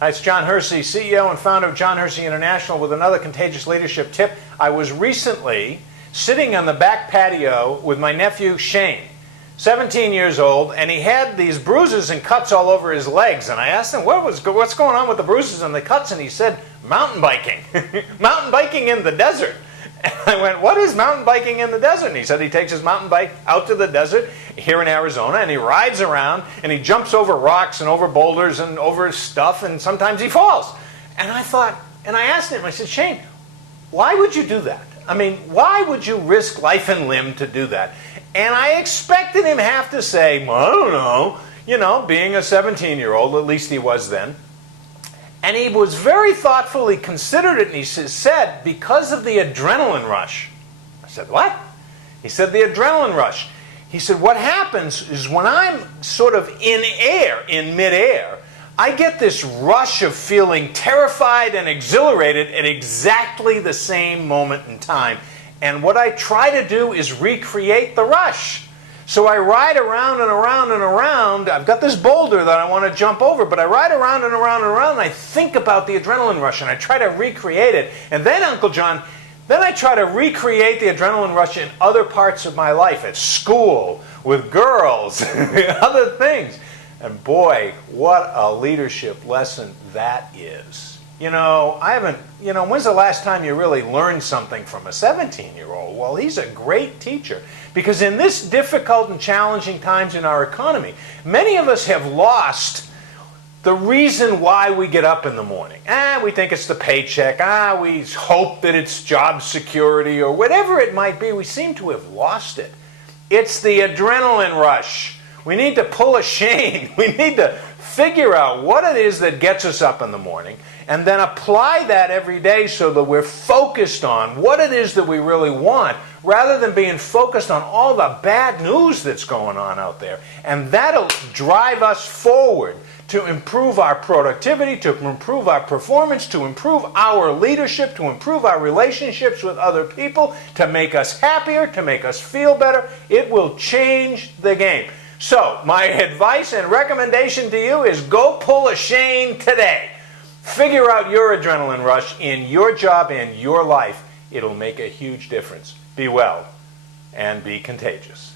Hi, it's John Hersey, CEO and founder of John Hersey International, with another contagious leadership tip. I was recently sitting on the back patio with my nephew Shane, 17 years old, and he had these bruises and cuts all over his legs. And I asked him, what's going on with the bruises and the cuts? And he said, mountain biking. Mountain biking in the desert. And I went, what is mountain biking in the desert? And he said he takes his mountain bike out to the desert here in Arizona, and he rides around, and he jumps over rocks and over boulders and over stuff, and sometimes he falls. And I thought, and I asked him, I said, Shane, why would you do that? I mean, why would you risk life and limb to do that? And I expected him have to say, well, I don't know, being a 17-year-old, at least he was then. And he was very thoughtful, he considered it, and he said, because of the adrenaline rush. I said, what? He said, the adrenaline rush. He said, what happens is when I'm sort of in midair, I get this rush of feeling terrified and exhilarated at exactly the same moment in time. And what I try to do is recreate the rush. So I ride around and around and around. I've got this boulder that I want to jump over, but I ride around and around and around, and I think about the adrenaline rush, and I try to recreate it. And then, Uncle John, then I try to recreate the adrenaline rush in other parts of my life, at school, with girls, other things. And boy, what a leadership lesson that is. When's the last time you really learned something from a 17-year-old? Well, he's a great teacher. Because in this difficult and challenging times in our economy, many of us have lost the reason why we get up in the morning. We think it's the paycheck. We hope that it's job security or whatever it might be. We seem to have lost it. It's the adrenaline rush. We need to pull a Shane. We need to figure out what it is that gets us up in the morning and then apply that every day so that we're focused on what it is that we really want, rather than being focused on all the bad news that's going on out there. And that'll drive us forward to improve our productivity, to improve our performance, to improve our leadership, to improve our relationships with other people, to make us happier, to make us feel better. It will change the game. So, my advice and recommendation to you is go pull a Shane today. Figure out your adrenaline rush in your job and your life. It'll make a huge difference. Be well and be contagious.